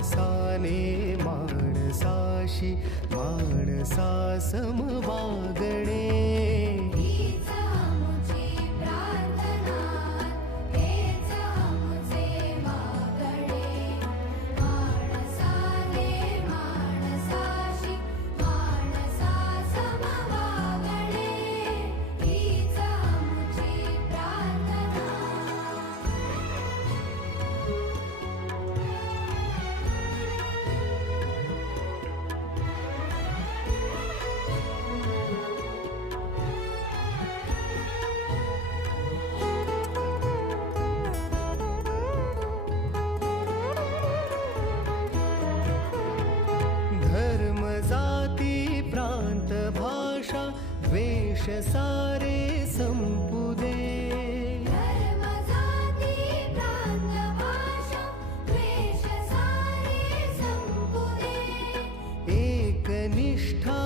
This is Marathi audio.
माणसाने माणसाशी माणसा सम वागणे. हीच आमुची प्रार्थना, हेच आमुचे मागणे. माणसाने माणसाशी माणसा सम वागणे. हीच आमुची प्रार्थना. धर्म जाती प्रांत भाषा द्वेष सारे संपू दे. धर्म जाती प्रांत भाषा द्वेष सारे संपू दे. एकनिष्ठा